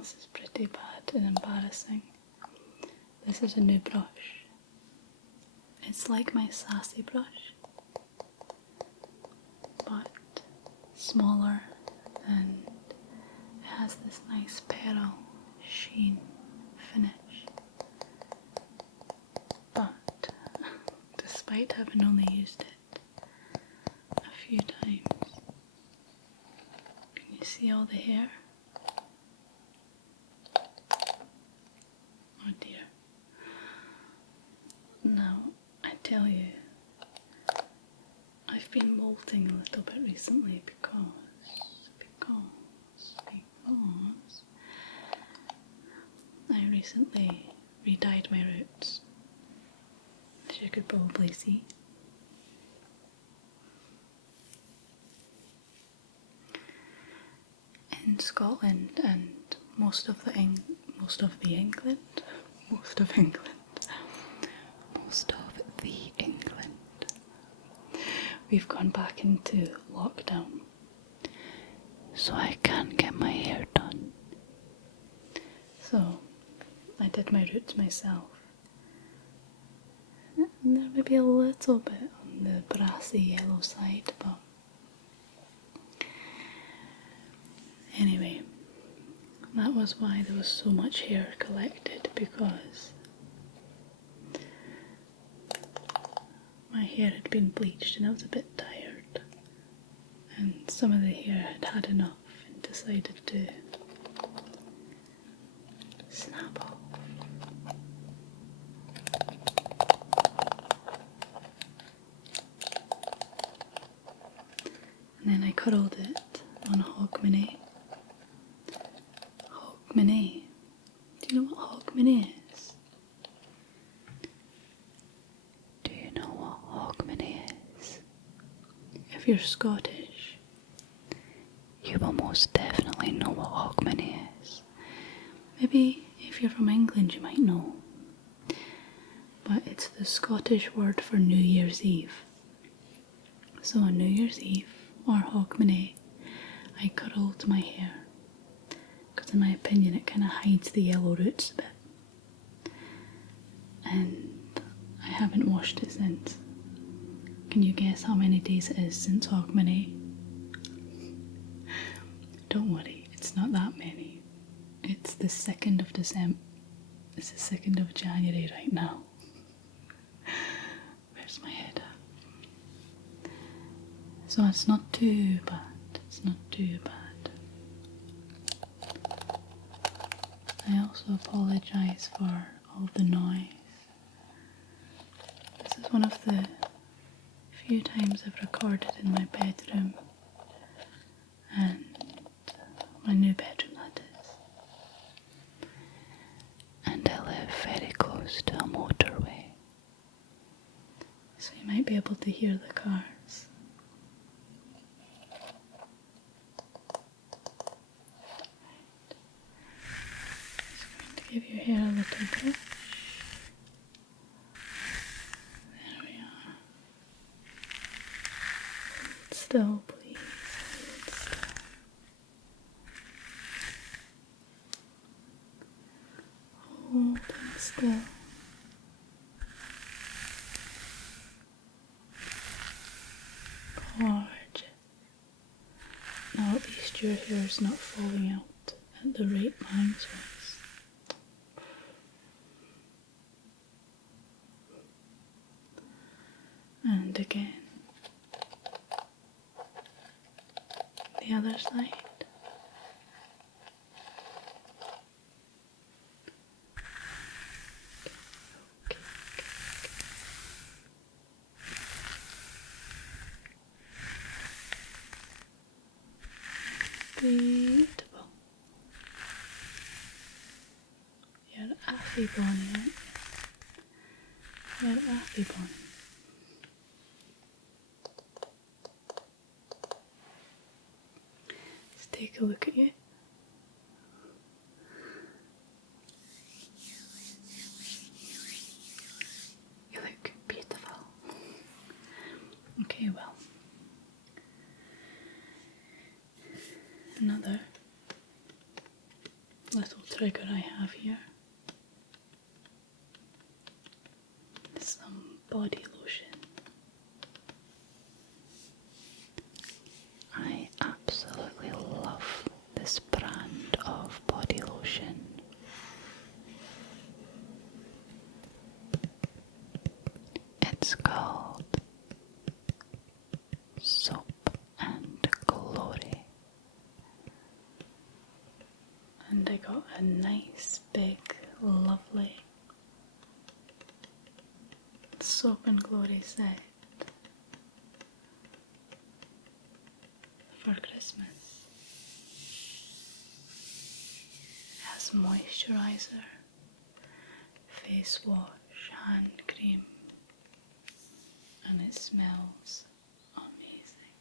This is pretty bad and embarrassing. This is a new brush. It's like my sassy brush, but smaller, and it has this nice pearl sheen finish. But despite having only used it a few times, can you see all the hair? Oh dear. Now, I tell you, I've been molting a little bit recently because I recently re-dyed my roots, as you could probably see. In Scotland and most of England, we've gone back into lockdown, so I can't get my hair done. So I did my roots myself. And they're maybe a little bit on the brassy yellow side, but anyway, that was why there was so much hair collected, because my hair had been bleached and I was a bit tired, and some of the hair had had enough and decided to snap off. And then I curled it on Hogmanay. Hogmanay. Do you know what Hogmanay is? Do you know what Hogmanay is? If you're Scottish, you will most definitely know what Hogmanay is. Maybe if you're from England you might know. But it's the Scottish word for New Year's Eve. So on New Year's Eve, or Hogmanay, I curled my hair, because in my opinion it kind of hides the yellow roots a bit. And I haven't washed it since. Can you guess how many days it is since Hogmanay? Don't worry, it's not that many. It's the 2nd of December. It's the 2nd of January right now. Where's my head? So it's not too bad. It's not too bad. I also apologise for all the noise. This is one of the few times I've recorded in my bedroom, and my new bedroom that is. And I live very close to a motorway, so you might be able to hear the cars. Give your hair a little brush. There we are. Hold still, please. Hold still. Holding still. Gorgeous. Now at least your hair is not falling out at the rate mine was. And again, the other side. Beautiful. You're affy bonny, aren't you? You're affy bonny. Take a look at you. You look beautiful. Okay, well, another little trigger I have here. Some body lotion. I absolutely love this brand of body lotion. It's called Soap and Glory. And I got a nice, big, lovely Soap and Glory set for Christmas. It has moisturiser, face wash, hand cream, and it smells amazing.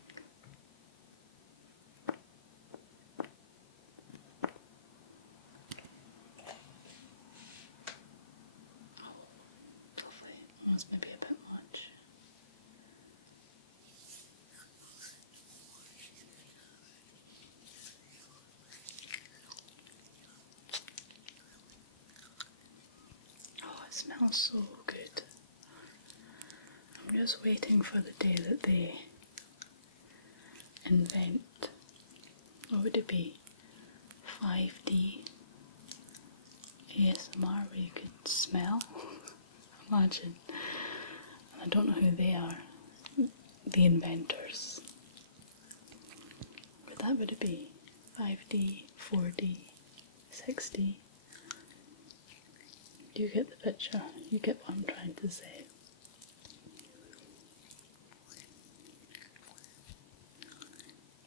Lovely. That's maybe a bit much. Oh, it smells so good. I'm just waiting for the day that they invent, what would it be, 5D ASMR where you could smell. Imagine. And I don't know who they are, the inventors. But that would it be 5D, 4D, 6D. You get the picture, you get what I'm trying to say.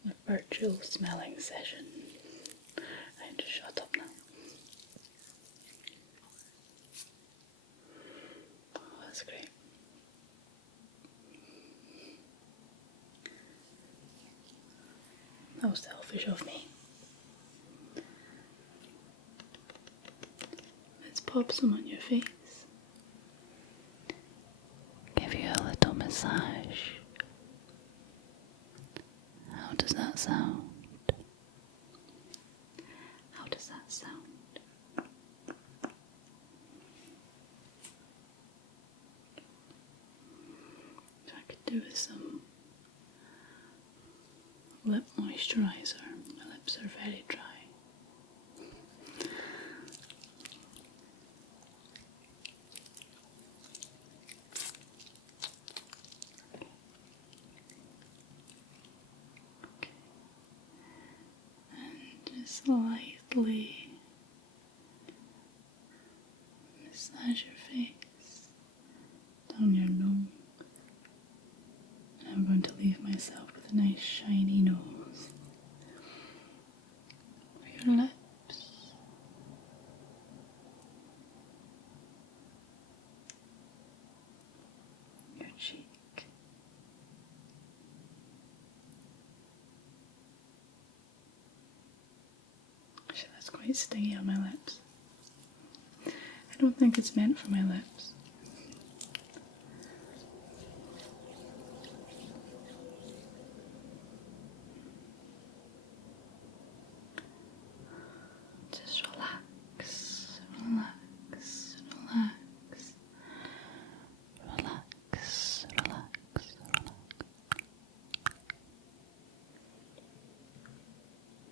A virtual smelling session. I need to shut up now. Oh, that's great. That was selfish of me. Let's pop some on your face. Give you a little massage. How does that sound? How does that sound? So I could do with some lip moisturiser. My lips are very dry. Just lightly massage your face, down your nose. And I'm going to leave myself with a nice shiny nose. For your lips. Your cheek. Actually, that's quite stingy on my lips. I don't think it's meant for my lips. Just relax, relax, relax, relax, relax,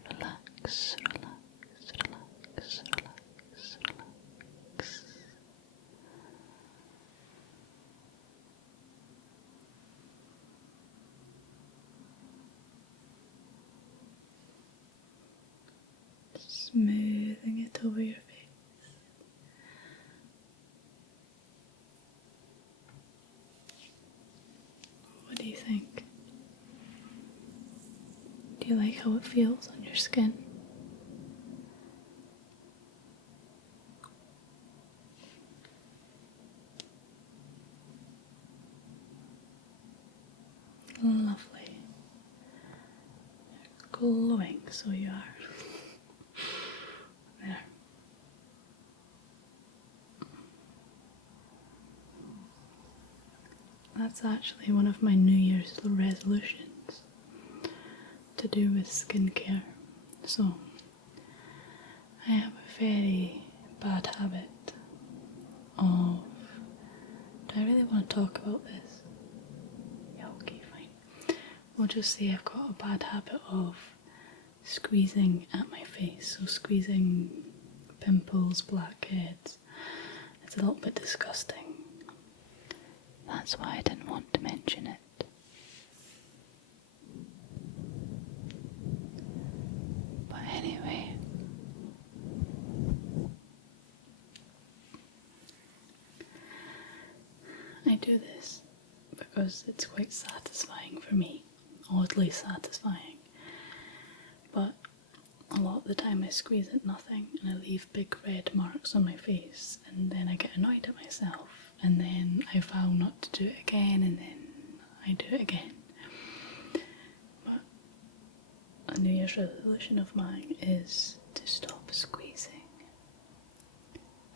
relax, relax, relax, relax, relax. Smoothing it over your face. What do you think? Do you like how it feels on your skin? Lovely. You're glowing, so you are. There. That's actually one of my New Year's resolutions, to do with skincare. So I have a very bad habit of... Do I really want to talk about this? Yeah, okay, fine. We'll just say I've got a bad habit of squeezing at my face. So squeezing pimples, blackheads. It's a little bit disgusting. That's why I didn't want to mention it. But anyway, I do this because it's quite satisfying for me, oddly satisfying. But a lot of the time I squeeze at nothing and I leave big red marks on my face, and then I get annoyed at myself, and then I vow not to do it again, and then I do it again. But a New Year's resolution of mine is to stop squeezing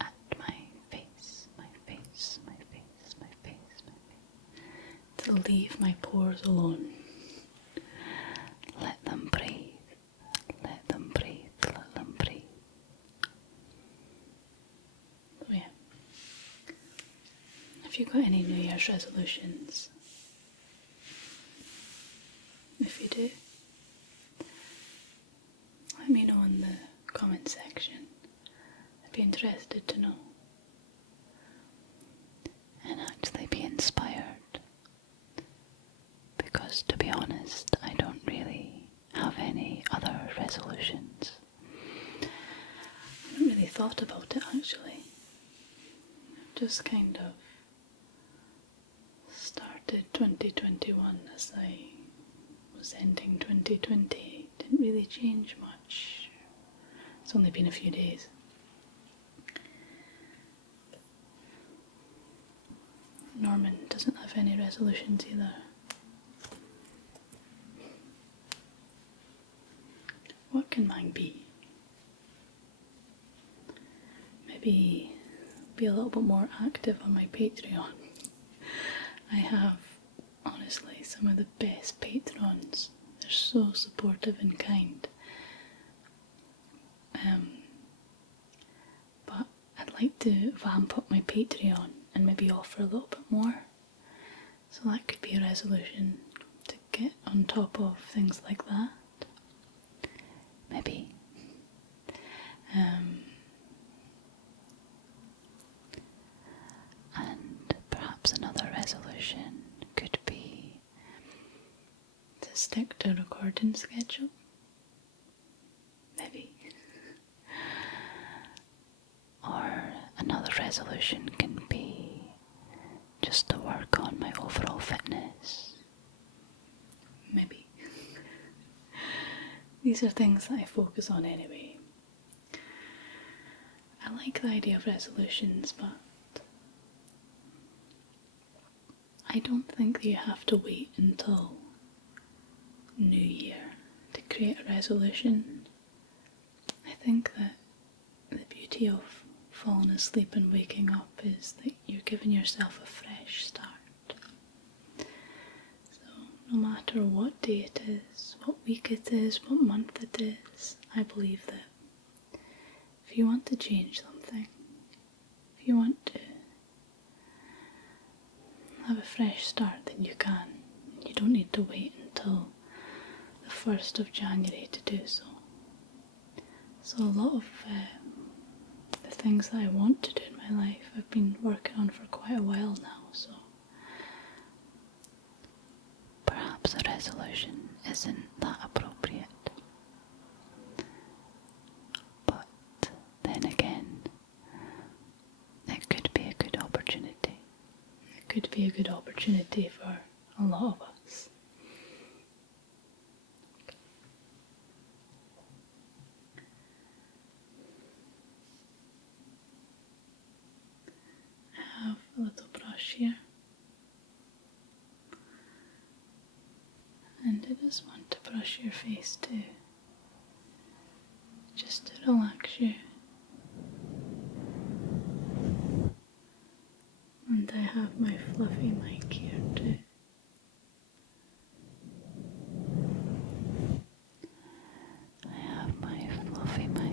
at my face, my face, my face, my face, my face. To leave my pores alone. Let them breathe. Let them breathe. Let them breathe. So yeah. Have you got any New Year's resolutions? If you do, let me know in the comment section. I'd be interested to know. And actually be inspired. Because to be honest, I don't really have any other resolutions. I haven't really thought about it actually. I've just kind of started 2021 as I was ending 2020. It didn't really change much. It's only been a few days. Norman doesn't have any resolutions either. What can mine be? Maybe be a little bit more active on my Patreon. I have, honestly, some of the best patrons. They're so supportive and kind. But I'd like to vamp up my Patreon and maybe offer a little bit more. So that could be a resolution, to get on top of things like that. Maybe. And perhaps another resolution could be to stick to a recording schedule. Maybe. Or another resolution can be just to work on my overall fitness. Maybe. These are things that I focus on anyway. I like the idea of resolutions, but I don't think that you have to wait until New Year to create a resolution. I think that the beauty of falling asleep and waking up is that you're giving yourself a fresh start. So no matter what day it is, what week it is, what month it is, I believe that if you want to change something, if you want to have a fresh start, then you can. You don't need to wait until the 1st of January to do so. So a lot of the things that I want to do in my life I've been working on for quite a while now, so perhaps a resolution isn't that appropriate. But then again, it could be a good opportunity. It could be a good opportunity for a lot of us. I have a little brush here. And I just want to brush your face too, just to relax you. And I have my fluffy mic here too. I have my fluffy mic.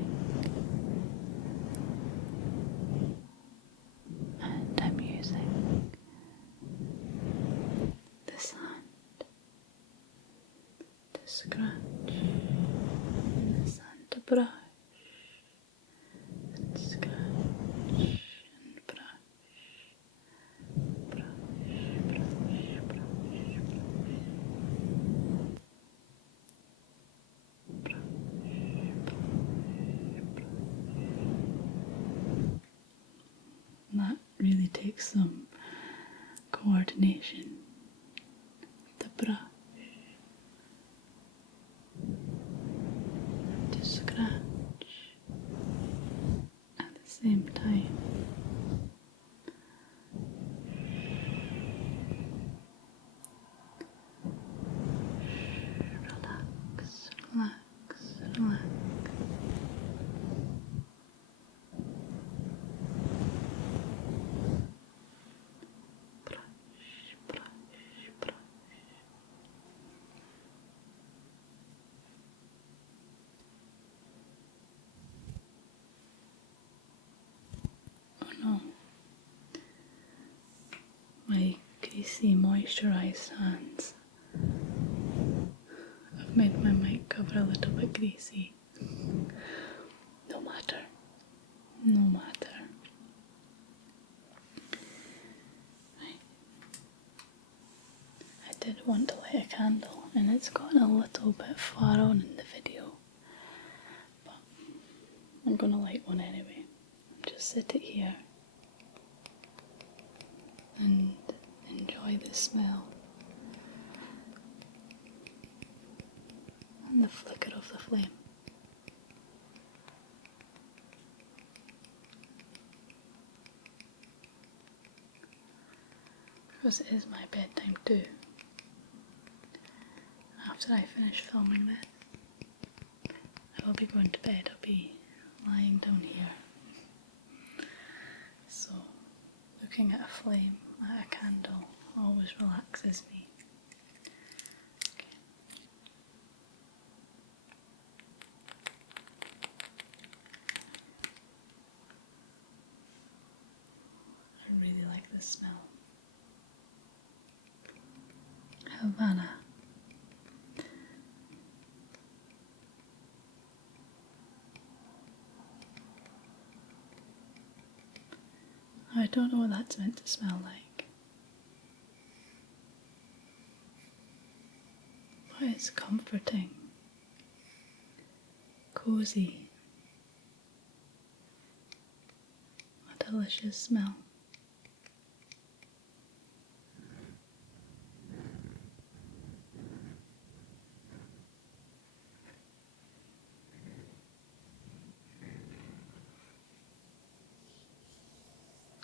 takes some coordination. The brush to scratch at the same time. Relax, relax, relax. Brush, brush, brush. Oh no. My greasy moisturised hands have made my mic cover a little bit greasy. No matter. No matter. Right. I did want to light a candle and it's gotten a little bit far on in the video. But I'm gonna light one anyway. Just sit it here and enjoy the smell and the flicker of the flame. Because it is my bedtime too. After I finish filming this, I will be going to bed. I'll be lying down here. So, looking at a flame, at a candle, always relaxes me. Okay. I really like the smell. Havana. I don't know what that's meant to smell like, but it's comforting, cozy, a delicious smell.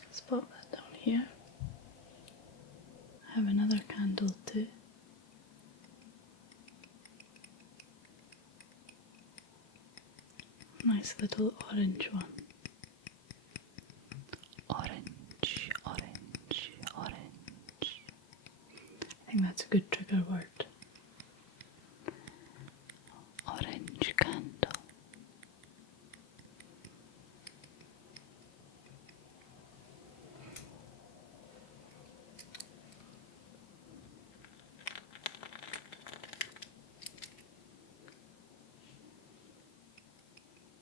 Let's pop that down here. I have another candle too. Nice little orange one. Orange, orange, orange. I think that's a good trigger word. Orange candle.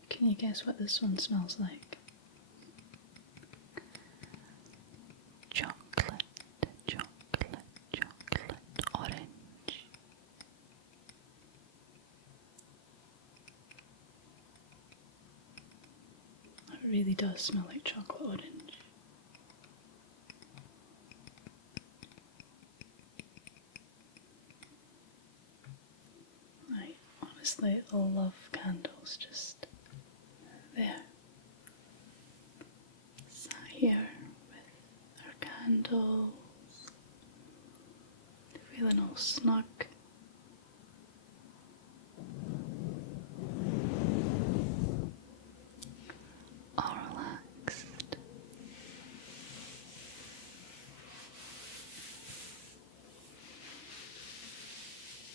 Can you guess what this one smells like? Chocolate, chocolate, chocolate, orange. It really does smell like chocolate orange. I honestly love candles, just there. Sat here with our candles, feeling all snug. All relaxed.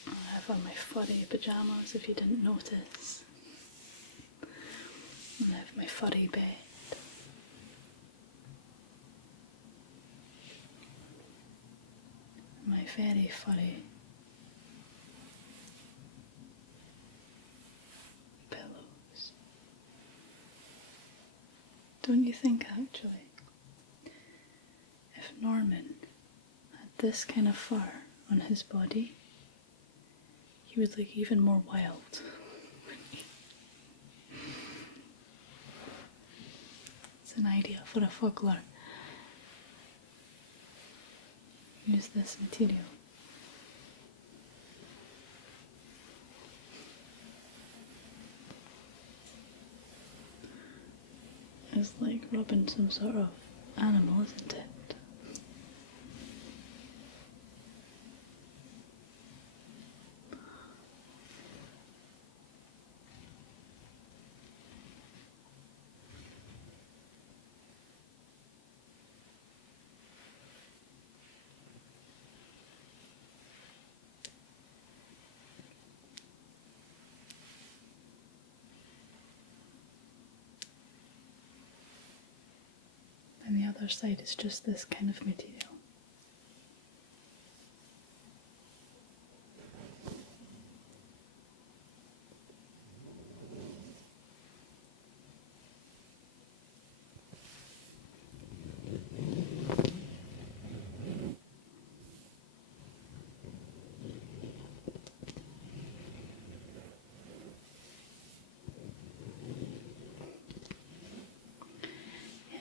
I have on my furry pyjamas if you didn't notice. And I have my furry bed. My very furry pillows. Don't you think actually, if Norman had this kind of fur on his body, he would look even more wild. It's an idea for a fuggler. use this material. It's like rubbing some sort of animal, isn't it? And the other side is just this kind of material.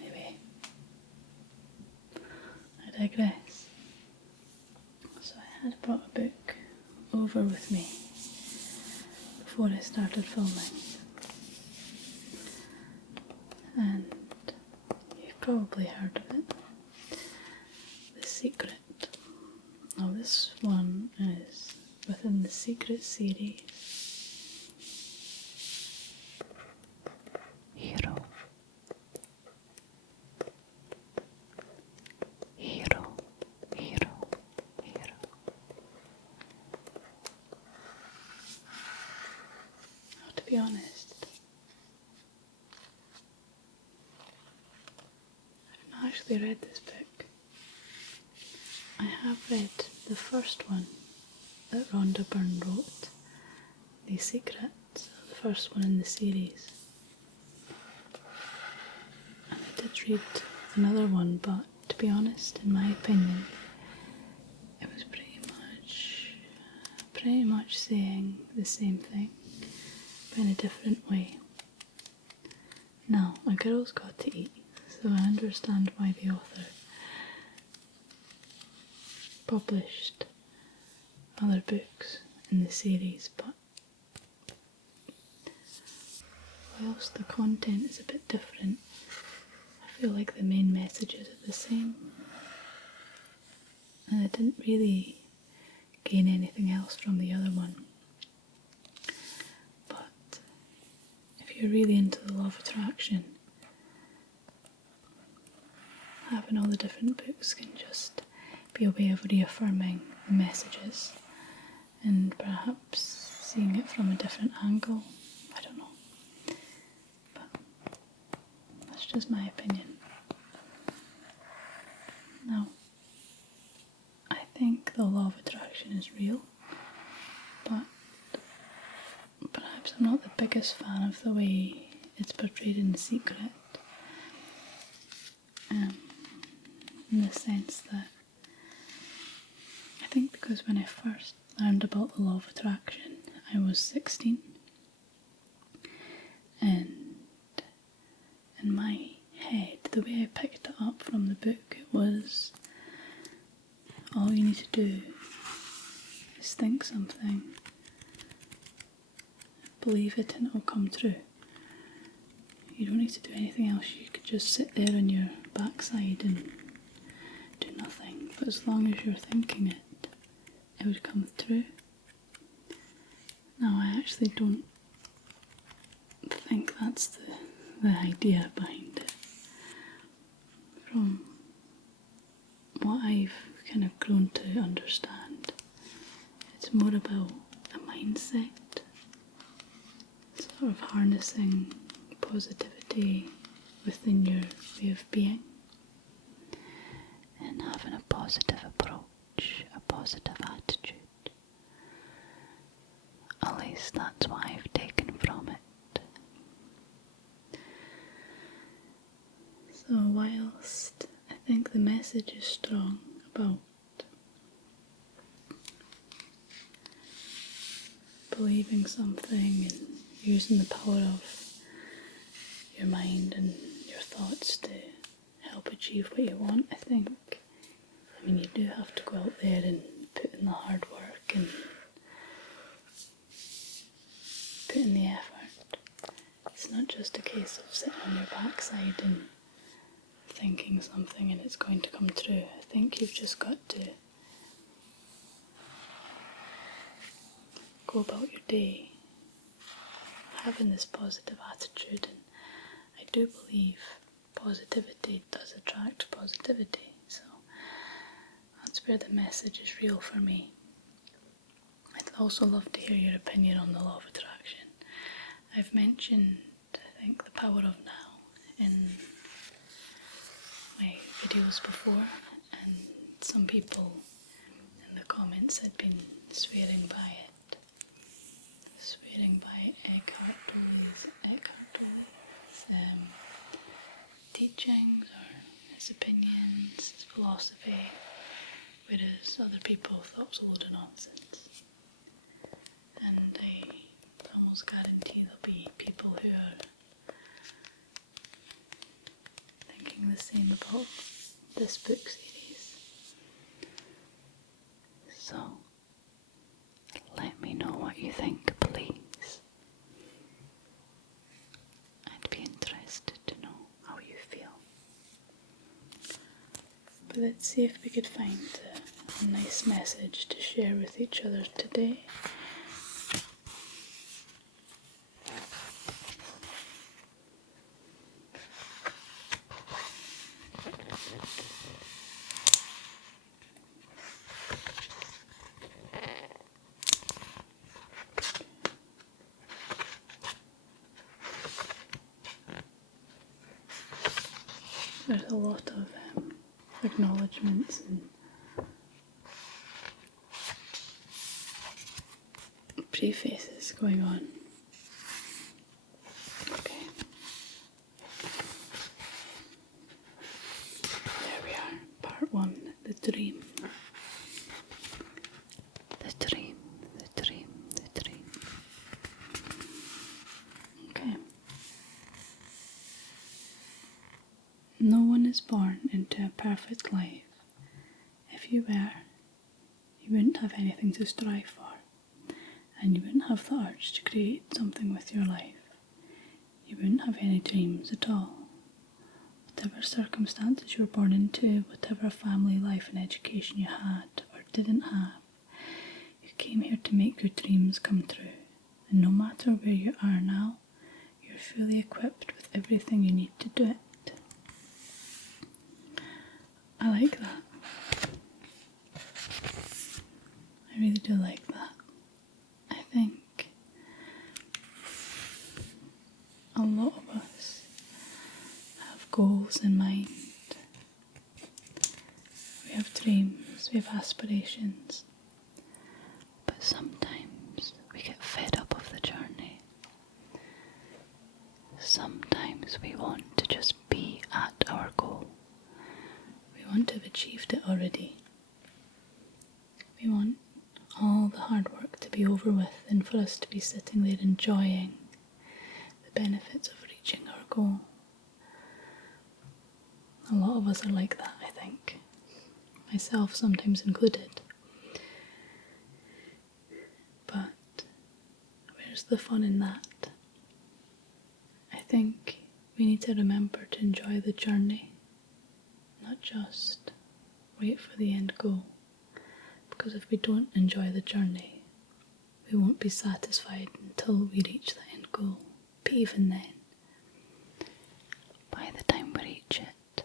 Anyway, I digress. So I had brought a book over with me before I started filming, and you've probably heard of it, The Secret. Now this one is within the Secret series. Hero. Hero. Hero. Hero. Now, to be honest, I've not actually read this book. I have read the first one that Rhonda Byrne wrote, The Secret, the first one in the series. And I did read another one, but to be honest, in my opinion, it was pretty much saying the same thing, but in a different way. Now, a girl's got to eat, so I understand why the author published other books in the series, but whilst the content is a bit different, I feel like the main messages are the same, and I didn't really gain anything else from the other one. But if you're really into the law of attraction, having all the different books can just be a way of reaffirming the messages and perhaps seeing it from a different angle. I don't know, but that's just my opinion. Now, I think the law of attraction is real, but perhaps I'm not the biggest fan of the way it's portrayed in The Secret, in the sense that I think because when I first learned about the law of attraction, I was 16, and in my head, the way I picked it up from the book, it was all you need to do is think something, believe it, and it will come true. You don't need to do anything else. You could just sit there on your backside and do nothing, but as long as you're thinking it, it would come through. Now, I actually don't think that's the idea behind it. From what I've kind of grown to understand, it's more about a mindset, sort of harnessing positivity within your way of being and having a positive approach, a positive attitude. At least that's what I've taken from it. So whilst I think the message is strong about believing something and using the power of your mind and your thoughts to help achieve what you want, I think I mean, you do have to go out there and put in the hard work and put in the effort. It's not just a case of sitting on your backside and thinking something and it's going to come true. I think you've just got to go about your day having this positive attitude, and I do believe positivity does attract positivity, so that's where the message is real for me. I'd also love to hear your opinion on the law of attraction. I've mentioned, I think, the power of now in my videos before, and some people in the comments had been swearing by it. Swearing by Eckhart Tolle's teachings or his opinions, his philosophy, whereas other people thought it was a load of nonsense. And I almost guarantee there'll be people who are thinking the same about this book series. So, let me know what you think, please. I'd be interested to know how you feel. But let's see if we could find a nice message to share with each other today. There's a lot of acknowledgements and prefaces going on. Okay. There we are. Part 1, the dream. The dream, the dream, the dream. Okay. No one is born into a perfect life. If you were, you wouldn't have anything to strive for, and you wouldn't have the urge to create something with your life. You wouldn't have any dreams at all. Whatever circumstances you were born into, whatever family life and education you had or didn't have, you came here to make your dreams come true. And no matter where you are now, you're fully equipped with everything you need to do it. I like that. I really do like that. I think a lot of us have goals in mind. We have dreams, we have aspirations. But sometimes we get fed up of the journey. Sometimes we want to just be at our goal. We want to have achieved it already. We want all the hard work to be over with and for us to be sitting there enjoying the benefits of reaching our goal. A lot of us are like that, I think. Myself sometimes included. But where's the fun in that? I think we need to remember to enjoy the journey, not just wait for the end goal. Because if we don't enjoy the journey, we won't be satisfied until we reach the end goal. But even then, by the time we reach it,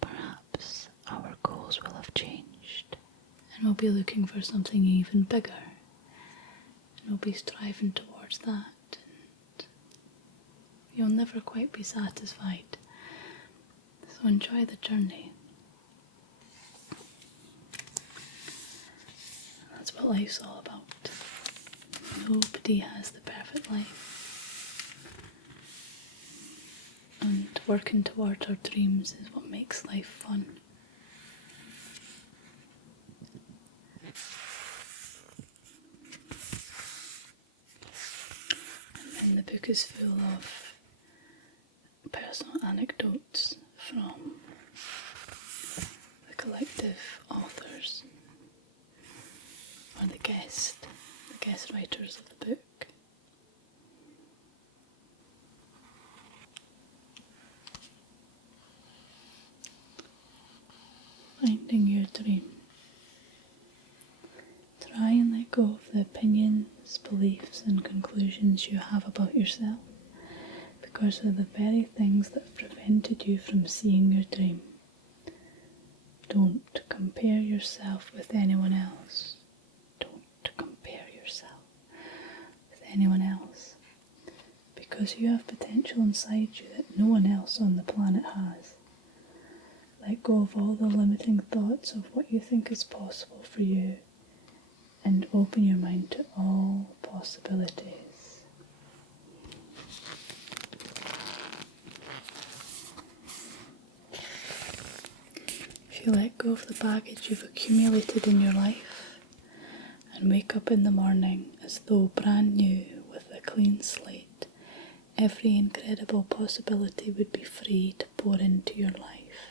perhaps our goals will have changed and we'll be looking for something even bigger, and we'll be striving towards that, and you'll never quite be satisfied. So enjoy the journey. That's what life's all about. Nobody has the perfect life. And working towards our dreams is what makes life fun. And then the book is full of personal anecdotes from collective authors, or the guest writers of the book. Finding your dream. Try and let go of the opinions, beliefs and conclusions you have about yourself, because they're the very things that have prevented you from seeing your dream. Don't compare yourself with anyone else. Don't compare yourself with anyone else, because you have potential inside you that no one else on the planet has. Let go of all the limiting thoughts of what you think is possible for you, and open your mind to all possibilities. If you let go of the baggage you've accumulated in your life and wake up in the morning as though brand new with a clean slate, every incredible possibility would be free to pour into your life.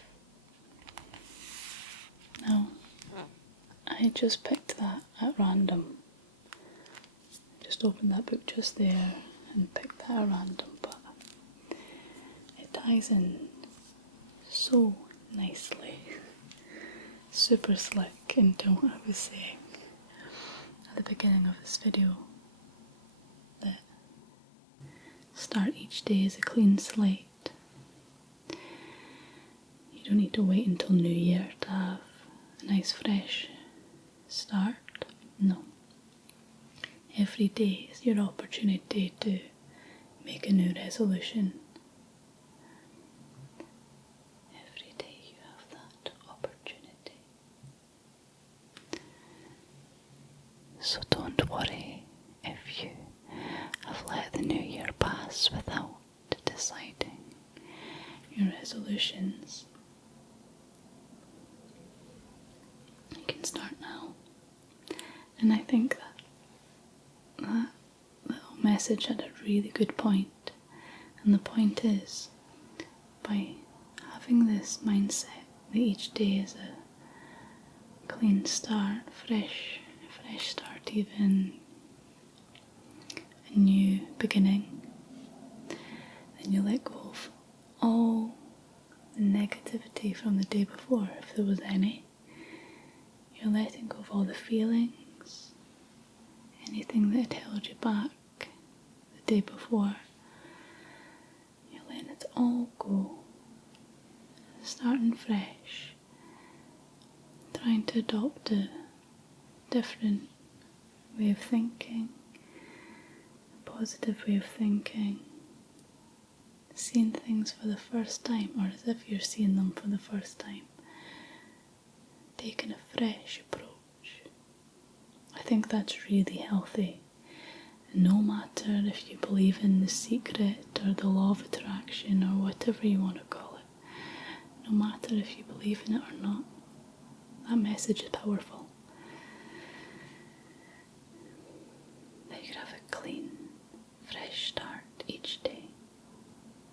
Now, I just picked that at random. Just opened that book just there and picked that at random, but it ties in so nicely, super slick into what I was saying at the beginning of this video, that start each day as a clean slate. You don't need to wait until New Year to have a nice fresh start. No. Every day is your opportunity to make a new resolution. Every day you have that opportunity. So don't worry if you have let the new year pass without deciding your resolutions. You can start now. And I think that little message had a really good point. And the point is, by having this mindset that each day is a clean start, fresh start even, a new beginning, then you let go of all the negativity from the day before, if there was any. You're letting go of all the feelings, anything that had held you back the day before. You're letting it all go, starting fresh, trying to adopt a different way of thinking, a positive way of thinking, seeing things for the first time, or as if you're seeing them for the first time. Taking a fresh approach. I think that's really healthy. And no matter if you believe in The Secret or the Law of Attraction or whatever you want to call it, no matter if you believe in it or not, that message is powerful. That you could have a clean